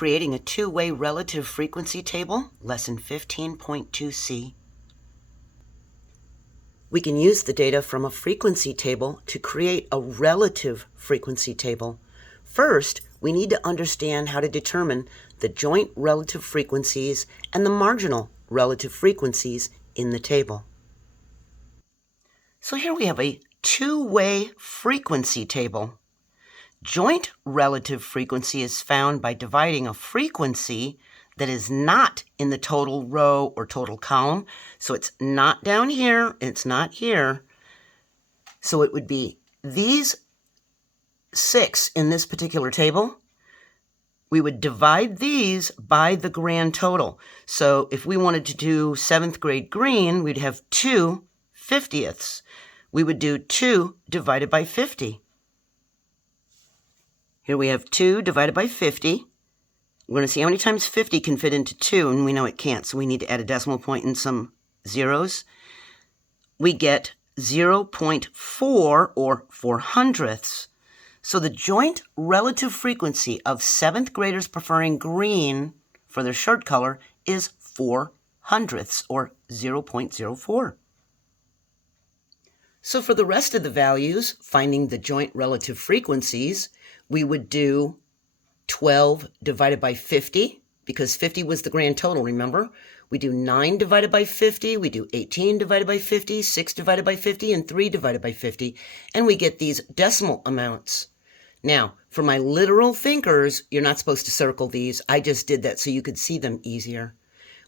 Creating a two-way relative frequency table, lesson 15.2c. We can use the data from a frequency table to create a relative frequency table. First, we need to understand how to determine the joint relative frequencies and the marginal relative frequencies in the table. So here we have a two-way frequency table. Joint relative frequency is found by dividing a frequency that is not in the total row or total column. So it's not down here, it's not here. So it would be these 6 in this particular table. We would divide these by the grand total. So if we wanted to do 7th grade green, we'd have 2 50ths. We would do 2 divided by 50. Here we have 2 divided by 50. We're going to see how many times 50 can fit into 2, and we know it can't, so we need to add a decimal point and some zeros. We get 0.4 or 400ths. So the joint relative frequency of 7th graders preferring green for their shirt color is 400ths or 0.04. So for the rest of the values, finding the joint relative frequencies, we would do 12 divided by 50, because 50 was the grand total, remember? We do 9 divided by 50, we do 18 divided by 50, 6 divided by 50, and 3 divided by 50, and we get these decimal amounts. Now, for my literal thinkers, you're not supposed to circle these. I just did that so you could see them easier.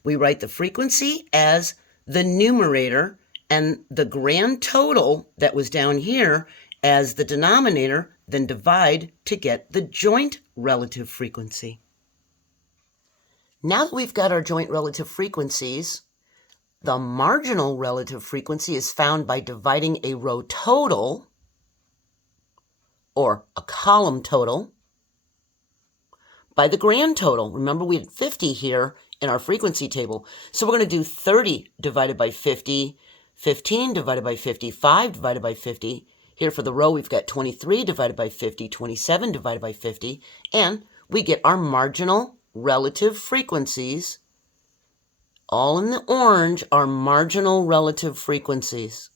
We write the frequency as the numerator, and the grand total that was down here as the denominator, then divide to get the joint relative frequency. Now that we've got our joint relative frequencies, the marginal relative frequency is found by dividing a row total or a column total by the grand total. Remember, we had 50 here in our frequency table, so we're going to do 30 divided by 50, 15 divided by 50, 5 divided by 50. Here for the row, we've got 23 divided by 50, 27 divided by 50, and we get our marginal relative frequencies. All in the orange are marginal relative frequencies.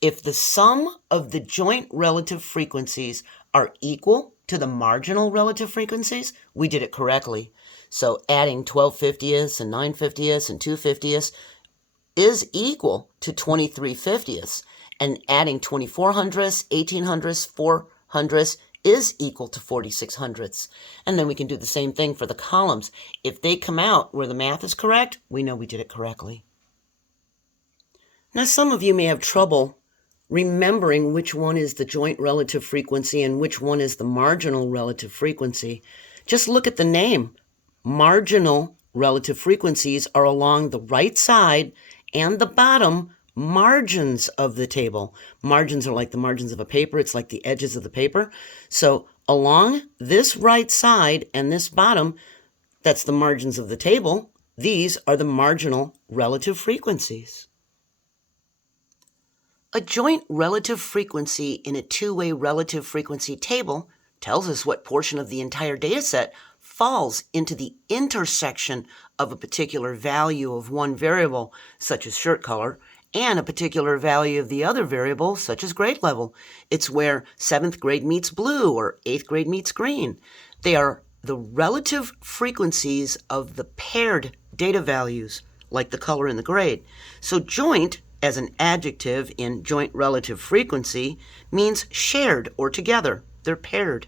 If the sum of the joint relative frequencies are equal to the marginal relative frequencies, we did it correctly. So adding 12 50ths and 9 50ths and 2 50ths is equal to 23 50ths, and adding 24 hundredths, 18 hundredths, 4 hundredths is equal to 46 hundredths. And then we can do the same thing for the columns. If they come out where the math is correct, we know we did it correctly. Now, some of you may have trouble remembering which one is the joint relative frequency and which one is the marginal relative frequency. Just look at the name. Marginal relative frequencies are along the right side and the bottom margins of the table. Margins are like the margins of a paper. It's like the edges of the paper. So along this right side and this bottom, that's the margins of the table. These are the marginal relative frequencies. A joint relative frequency in a two-way relative frequency table tells us what portion of the entire data set falls into the intersection of a particular value of one variable, such as shirt color, and a particular value of the other variable, such as grade level. It's where 7th grade meets blue or 8th grade meets green. They are the relative frequencies of the paired data values, like the color and the grade. So joint, as an adjective in joint relative frequency, means shared or together. They're paired.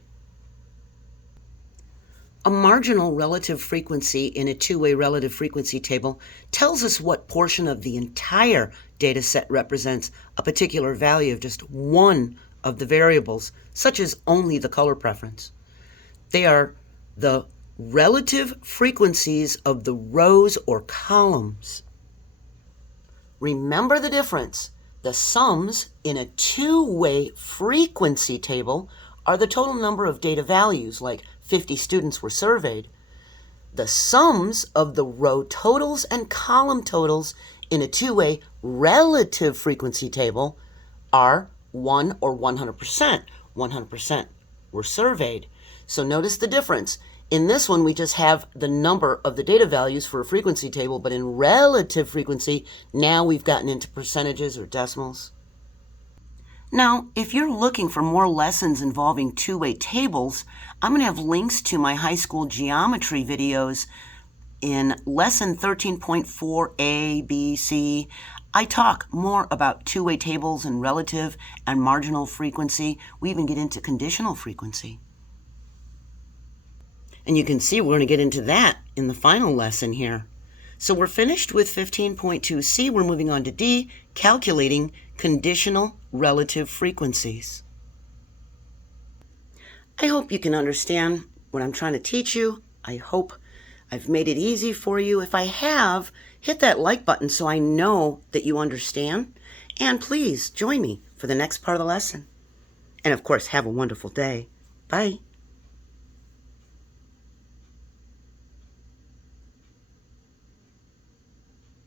A marginal relative frequency in a two-way relative frequency table tells us what portion of the entire data set represents a particular value of just one of the variables, such as only the color preference. They are the relative frequencies of the rows or columns. Remember the difference. The sums in a two-way frequency table are the total number of data values, like 50 students were surveyed. The sums of the row totals and column totals in a two-way relative frequency table are 1 or 100%. 100% were surveyed. So notice the difference. In this one, we just have the number of the data values for a frequency table, but in relative frequency, now we've gotten into percentages or decimals. Now, if you're looking for more lessons involving two-way tables, I'm going to have links to my high school geometry videos in lesson 13.4a, b, c. I talk more about two-way tables and relative and marginal frequency. We even get into conditional frequency. And you can see we're going to get into that in the final lesson here. So we're finished with 15.2c. We're moving on to D, calculating conditional relative frequencies. I hope you can understand what I'm trying to teach you. I hope I've made it easy for you. If I have, hit that like button so I know that you understand. And please join me for the next part of the lesson. And of course, have a wonderful day. Bye.